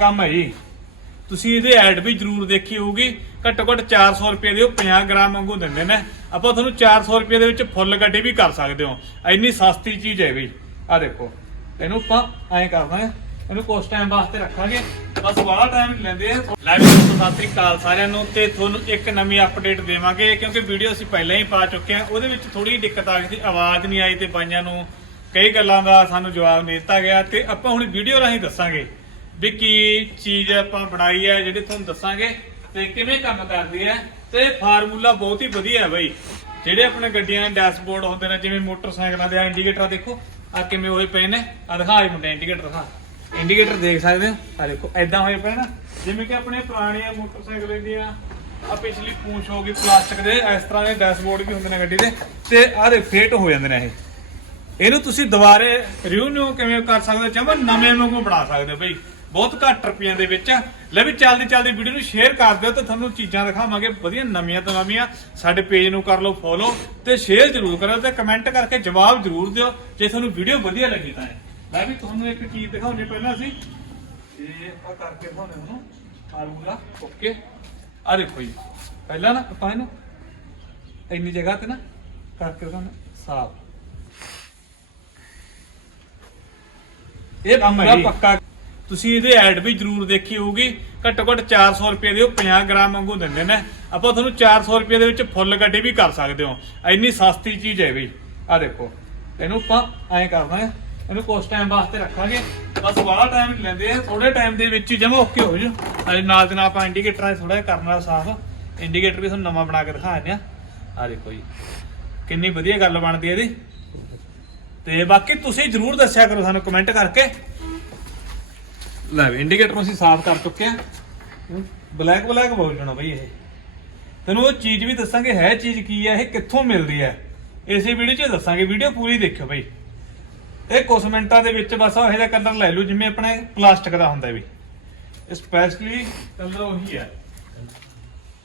ਕੰਮ ਹੈ ਜੀ। ਤੁਸੀਂ ਇਹਦੇ ਐਡ ਵੀ ਜ਼ਰੂਰ ਦੇਖੀ ਹੋਊਗੀ। ਘੱਟੋ ਘੱਟ 400 ਰੁਪਏ ਦੇ ਉਹ 50 ਗ੍ਰਾਮ ਵਾਂਗੂ ਦਿੰਦੇ ਨੇ। ਆਪਾਂ ਤੁਹਾਨੂੰ 400 ਰੁਪਏ ਦੇ ਵਿੱਚ ਫੁੱਲ ਗੱਡੀ ਵੀ ਕਰ ਸਕਦੇ ਹੋ। ਇੰਨੀ ਸਸਤੀ ਚੀਜ਼ ਹੈ ਬਈ ਆ ਦੇਖੋ, ਇਹਨੂੰ ਆਪਾਂ ਐਂ ਕਰਨਾ ਹੈ। ਇਹਨੂੰ ਕੁਝ ਟਾਈਮ ਵਾਸਤੇ ਰੱਖਾਂਗੇ। ਬਸ ਬੜਾ ਟਾਈਮ ਨਹੀਂ ਲੈਂਦੇ ਲਾਈਵ ਦੋਸਤੋ, ਸਤਿ ਸ੍ਰੀ ਅਕਾਲ ਸਾਰਿਆਂ ਨੂੰ। ਤੇ ਤੁਹਾਨੂੰ ਇੱਕ ਨਵੀਂ ਅਪਡੇਟ ਦੇਵਾਂਗੇ, ਕਿਉਂਕਿ ਵੀਡੀਓ ਅਸੀਂ ਪਹਿਲਾਂ ਹੀ ਪਾ ਚੁੱਕੇ ਹਾਂ। ਉਹਦੇ ਵਿੱਚ ਥੋੜੀ ਦਿੱਕਤ ਆ ਗਈ ਸੀ। ਆਵਾਜ਼ ਨਹੀਂ ਆਈ ਤੇ ਬਾਈਆਂ ਨੂੰ ਕਈ ਗੱਲਾਂ ਦਾ ਸਾਨੂੰ ਜਵਾਬ ਨਹੀਂ ਦਿੱਤਾ ਗਿਆ। ਤੇ ਆਪਾਂ ਹੁਣ ਵੀਡੀਓ ਰਾਹੀਂ ਦੱਸਾਂਗੇ। ਵੀ ਕੀ ਚੀਜ਼ ਆਪਾਂ ਬਣਾਈ ਹੈ, ਜਿਹੜੀ ਤੁਹਾਨੂੰ ਦੱਸਾਂਗੇ ਤੇ ਕਿਵੇਂ ਕੰਮ ਕਰਦੀ ਹੈ ਤੇ ਫਾਰਮੂਲਾ ਬਹੁਤ ਹੀ ਵਧੀਆ ਹੈ ਬਾਈ। ਜਿਹੜੇ ਆਪਣੇ ਗੱਡੀਆਂ ਦੇ ਡੈਸ਼ਬੋਰਡ ਹੁੰਦੇ ਨੇ, ਜਿਵੇਂ ਮੋਟਰਸਾਈਕਲਾਂ ਦੇ ਇੰਡੀਕੇਟਰ ਦੇਖੋ ਆ ਕਿਵੇਂ ਹੋਏ ਪਏ ਨੇ। ਆ ਦਿਖਾ ਇਹ ਮੁੰਡੇ ਇੰਡੀਕੇਟਰ ਦਿਖਾ। ਇੰਡੀਕੇਟਰ ਦੇਖ ਸਕਦੇ ਹੋ? ਆ ਦੇਖੋ ਐਦਾਂ ਹੋਏ ਪਏ ਨਾ ਜਿਵੇਂ ਕਿ ਆਪਣੇ ਪੁਰਾਣੀਆਂ ਮੋਟਰਸਾਈਕਲ ਦੀਆਂ ਆ ਪਿਛਲੀ ਪੂੰਛ ਹੋ ਗਈ ਪਲਾਸਟਿਕ ਦੇ, ਇਸ ਤਰ੍ਹਾਂ ਦੇ ਡੈਸ਼ਬੋਰਡ ਵੀ ਹੁੰਦੇ ਨੇ ਗੱਡੀ ਦੇ। ਤੇ ਆਹ ਦੇ ਫੇਟ ਹੋ ਜਾਂਦੇ ਨੇ ਇਹ। ਇਹਨੂੰ ਤੁਸੀਂ ਦੁਬਾਰੇ ਰਿਨਿਊ ਕਿਵੇਂ ਕਰ ਸਕਦੇ ਹੋ? ਜਮਾ ਨਵੇਂ ਵਾਂਗੂ ਬਣਾ ਸਕਦੇ ਹੋ ਬਈ। ਬਹੁਤ ਘੱਟ ਰੁਪਈਆਂ ਦੇ ਵਿੱਚ। ਲੈ ਵੀ ਚੱਲਦੀ ਚੱਲਦੀ ਵੀਡੀਓ ਨੂੰ ਸ਼ੇਅਰ ਕਰ ਦਿਓ ਤੇ ਤੁਹਾਨੂੰ ਚੀਜ਼ਾਂ ਦਿਖਾਵਾਂਗੇ। ਵਧੀਆ ਨਵੀਆਂ ਤੋਂ ਨਵੀਆਂ। ਸਾਡੇ ਪੇਜ ਨੂੰ ਕਰ ਲਓ ਫੋਲੋ ਤੇ ਸ਼ੇਅਰ ਜ਼ਰੂਰ ਕਰਿਓ ਤੇ ਕਮੈਂਟ ਕਰਕੇ ਜਵਾਬ ਜ਼ਰੂਰ ਦਿਓ। ਜੇ ਤੁਹਾਨੂੰ ਵੀਡੀਓ ਵਧੀਆ ਲੱਗੀ ਤਾਂ ਮੈਂ ਵੀ ਤੁਹਾਨੂੰ ਇੱਕ ਚੀਜ਼ ਦਿਖਾਉਣੀ ਪਹਿਲਾਂ ਸੀ ਇਹ ਆ ਕਰਕੇ ਦਿਖਾਉਣੇ ਓਕੇ ਆ ਦੇਖੋ ਜੀ। ਪਹਿਲਾਂ ਨਾ ਆਪਾਂ ਇਹਨੂੰ ਇੰਨੀ ਜਗ੍ਹਾ ਤੇ ਨਾ ਕਰਕੇ ਦਿਖਾਉਣਾ ਸਾਫ਼। ਇਹ ਪੂਰਾ ਪੱਕਾ ਤੁਸੀਂ ਇਹਦੇ ਐਡ ਵੀ ਜ਼ਰੂਰ ਦੇਖੀ ਹੋਊਗੀ। ਘੱਟੋ ਘੱਟ 400 ਰੁਪਏ ਦੇ ਉਹ 50 ਗ੍ਰਾਮ ਵਾਂਗੂ ਦਿੰਦੇ ਨੇ। ਆਪਾਂ ਤੁਹਾਨੂੰ 400 ਰੁਪਏ ਦੇ ਵਿੱਚ ਫੁੱਲ ਗੱਡੀ ਵੀ ਕਰ ਸਕਦੇ ਹੋ। ਇੰਨੀ ਸਸਤੀ ਚੀਜ਼ ਹੈ ਬਈ। ਆ ਦੇਖੋ। ਇਹਨੂੰ ਆਪਾਂ ਐਂ ਕਰਨਾ ਹੈ। ਇਹਨੂੰ ਕੁਝ ਟਾਈਮ ਵਾਸਤੇ ਰੱਖਾਂਗੇ। ਬਸ ਵਾਲਾ ਟਾਈਮ ਨਹੀਂ ਲੈਂਦੇ। ਥੋੜੇ ਟਾਈਮ ਦੇ ਵਿੱਚ ਹੀ ਜਮਾ ਓਕੇ ਹੋ ਜੂ ਅਜੇ ਨਾਲ ਦੇ ਨਾਲ ਆਪਾਂ ਇੰਡੀਕੇਟਰਾਂ ਥੋੜਾ ਜਿਹਾ ਕਰਨ ਵਾਲਾ ਸਾਫ਼। ਇੰਡੀਕੇਟਰ ਵੀ ਤੁਹਾਨੂੰ ਨਵਾਂ ਬਣਾ ਕੇ ਦਿਖਾ ਦਿੰਦੇ ਆ ਆ ਦੇਖੋ ਜੀ। ਕਿੰਨੀ ਵਧੀਆ ਗੱਲ ਬਣਦੀ ਹੈ ਇਹਦੀ। ਤੇ ਬਾਕੀ ਤੁਸੀਂ ਜਰੂਰ ਦੱਸਿਆ ਕਰੋ ਸਾਨੂੰ ਕਮੈਂਟ ਕਰਕੇ। ਲੈ ਵੀ ਇੰਡੀਕੇਟਰ ਅਸੀਂ ਸਾਫ਼ ਕਰ ਚੁੱਕੇ ਆ ਬਲੈਕ ਬਲੈਕ ਬੋਲ ਜਾਣਾ ਬਈ ਇਹ। ਤੈਨੂੰ ਉਹ ਚੀਜ਼ ਵੀ ਦੱਸਾਂਗੇ, ਹੈ ਚੀਜ਼ ਕੀ ਹੈ, ਇਹ ਕਿੱਥੋਂ ਮਿਲਦੀ ਹੈ? ਇਸੇ ਵੀਡੀਓ 'ਚ ਦੱਸਾਂਗੇ ਵੀਡੀਓ ਪੂਰੀ ਦੇਖਿਓ ਬਈ। ਇਹ ਕੁਝ ਮਿੰਟਾਂ ਦੇ ਵਿੱਚ ਬਸ ਉਹ ਜਿਹਾ ਕਲਰ ਲੈ ਲਓ, ਜਿਵੇਂ ਆਪਣੇ ਪਲਾਸਟਿਕ ਦਾ ਹੁੰਦਾ ਵੀ। ਸਪੈਸ਼ਲੀ ਕਲਰ ਉਹੀ ਹੈ।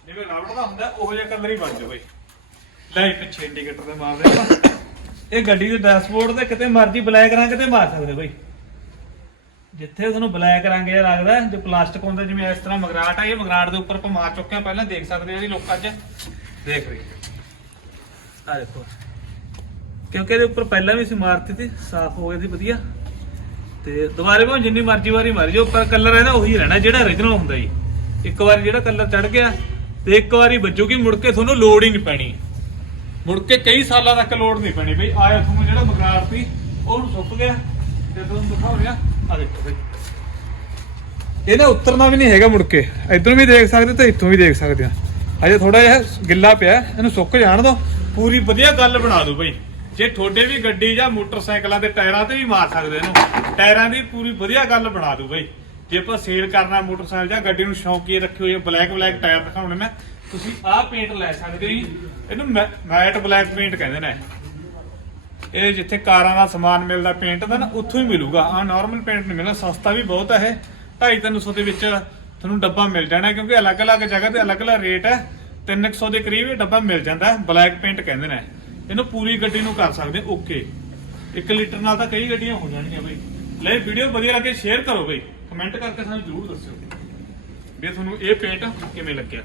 ਜਿਵੇਂ ਰਬੜ ਦਾ ਹੁੰਦਾ, ਉਹ ਜਿਹਾ ਕਲਰ ਹੀ ਬਣ ਜਾਓ ਬਈ। ਲੈ ਪਿੱਛੇ ਇੰਡੀਕੇਟਰ ਤੇ ਮਾਰ ਦੇ। ਇਹ ਗੱਡੀ ਦੇ ਡੈਸ਼ਬੋਰਡ ਤੇ ਕਿਤੇ ਮਰਜ਼ੀ ਬਲੈਕ ਰੰਗ ਤੇ ਮਾਰ ਸਕਦੇ ਬਈ। ਜਿੱਥੇ ਤੁਹਾਨੂੰ ਬਲੈਕ ਰੰਗ ਜਿਹਾ ਲੱਗਦਾ, ਜੋ ਪਲਾਸਟਿਕ ਹੁੰਦਾ, ਜਿਵੇਂ ਇਸ ਤਰ੍ਹਾਂ ਮਗਰਾਟ ਆ, ਇਹ ਮਗਰਾਟ ਦੇ ਉੱਪਰ ਆਪਾਂ ਮਾਰ ਚੁੱਕੇ ਆ, ਪਹਿਲਾਂ ਦੇਖ ਸਕਦੇ ਆ ਜੀ ਲੋਕਾਂ 'ਚ। ਦੇਖ ਰਹੀ ਆ। ਦੇਖੋ। ਕਿਉਂਕਿ ਇਹਦੇ ਉੱਪਰ ਪਹਿਲਾਂ ਵੀ ਅਸੀਂ ਮਾਰਤੀ ਸੀ, ਸਾਫ਼ ਹੋ ਗਈ ਸੀ, ਵਧੀਆ। ਤੇ ਦੁਬਾਰੇ ਭਾਵੇਂ ਜਿੰਨੀ ਮਰਜ਼ੀ ਵਾਰੀ ਮਾਰੀ ਜੋ ਉੱਪਰ ਕਲਰ ਇਹਦਾ ਉਹੀ ਰਹਿਣਾ, ਜਿਹੜਾ origignal ਹੁੰਦਾ ਜੀ। ਇੱਕ ਵਾਰੀ ਜਿਹੜਾ ਕਲਰ ਚੜ ਗਿਆ, ਤੇ ਇੱਕ ਵਾਰੀ ਵੱਜੂਗੀ, ਮੁੜ ਕੇ ਤੁਹਾਨੂੰ ਲੋੜ ਹੀ ਨਹੀਂ ਪੈਣੀ। ਮੁੜ ਕੇ ਕਈ ਸਾਲਾਂ ਤੱਕ ਲੋੜ ਨਹੀਂ ਪੈਣੀ ਬਈ, ਆਇਆ ਤੁਹਾਨੂੰ ਜਿਹੜਾ ਮਗਰਾਟ ਸੀ, ਉਹਨੂੰ ਸੁੱਕ ਗਿਆ, ਤੇ ਤੁਹਾਨੂੰ ਦਿਖਾਉ ਰਿਹਾ ਆ ਦੇਖੋ ਬਈ ਇਹਨੇ ਉਤਰਨਾ ਵੀ ਨਹੀਂ ਹੈਗਾ ਮੁੜ ਕੇ। ਇਧਰੋਂ ਵੀ ਦੇਖ ਸਕਦੇ ਤੇ ਇੱਥੋਂ ਵੀ ਦੇਖ ਸਕਦੇ ਆ। ਅਜੇ ਥੋੜਾ ਜਿਹਾ ਗਿੱਲਾ ਪਿਆ ਇਹਨੂੰ ਸੁੱਕ ਜਾਣ ਦੋ ਪੂਰੀ ਵਧੀਆ ਗੱਲ ਬਣਾ ਦਿਓ ਬਈ। ਜੇ ਤੁਹਾਡੇ ਵੀ ਗੱਡੀ ਜਾਂ ਮੋਟਰਸਾਈਕਲਾਂ ਦੇ ਟਾਇਰਾਂ ਤੇ ਵੀ ਮਾਰ ਸਕਦੇ ਇਹਨੂੰ, ਟਾਇਰਾਂ ਦੀ ਪੂਰੀ ਵਧੀਆ ਗੱਲ ਬਣਾ ਦੋ ਬਈ। ਜੇ ਆਪਾਂ ਸੇਲ ਕਰਨਾ ਮੋਟਰਸਾਈਕਲ ਜਾਂ ਗੱਡੀ ਨੂੰ ਸ਼ੌਂਕੀ ਰੱਖੇ ਹੋਏ ਬਲੈਕ ਬਲੈਕ ਟਾਇਰ ਦਿਖਾਉਣੇ ਨੇ, ਤੁਸੀਂ ਆਹ ਪੇਂਟ ਲੈ ਸਕਦੇ ਹੋ ਜੀ। ਇਹਨੂੰ ਮੈਟ ਬਲੈਕ ਪੇਂਟ ਕਹਿੰਦੇ ਨੇ। ਇਹ ਜਿੱਥੇ ਕਾਰਾਂ ਦਾ ਸਮਾਨ ਮਿਲਦਾ ਪੇਂਟ ਦਾ ਨਾ, ਉੱਥੋਂ ਹੀ ਮਿਲੂਗਾ। ਆ ਨਾਰਮਲ ਪੇਂਟ ਨਹੀਂ ਮਿਲਣਾ ਸਸਤਾ ਵੀ ਬਹੁਤ ਹੈ ਇਹ। 250 ਦੇ ਵਿੱਚ ਤੁਹਾਨੂੰ ਡੱਬਾ ਮਿਲ ਜਾਣਾ, ਕਿਉਂਕਿ ਅਲੱਗ-ਅਲੱਗ ਜਗ੍ਹਾ ਤੇ ਅਲੱਗ-ਅਲੱਗ ਰੇਟ ਹੈ 300 ਦੇ ਕਰੀਬ ਇਹ ਡੱਬਾ ਮਿਲ ਜਾਂਦਾ ਹੈ ਬਲੈਕ ਪੇਂਟ ਕਹਿੰਦੇ ਨੇ। ਇਹਨੂੰ ਪੂਰੀ ਗੱਡੀ ਨੂੰ ਕਰ ਸਕਦੇ ਓਕੇ 1 ਲੀਟਰ ਨਾਲ ਤਾਂ ਕਈ ਗੱਡੀਆਂ ਹੋ ਜਾਣਗੀਆਂ ਬਈ। ਲੈ ਵੀਡੀਓ ਵਧੀਆ ਲੱਗੇ ਸ਼ੇਅਰ ਕਰੋ ਬਈ। ਕਮੈਂਟ ਕਰਕੇ ਸਾਨੂੰ ਜ਼ਰੂਰ ਦੱਸਿਓ। ਵੀ ਤੁਹਾਨੂੰ ਇਹ ਪੇਂਟ ਕਿਵੇਂ ਲੱਗਿਆ?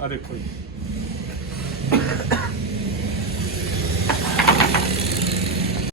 ਆ ਦੇਖੋ ਜੀ।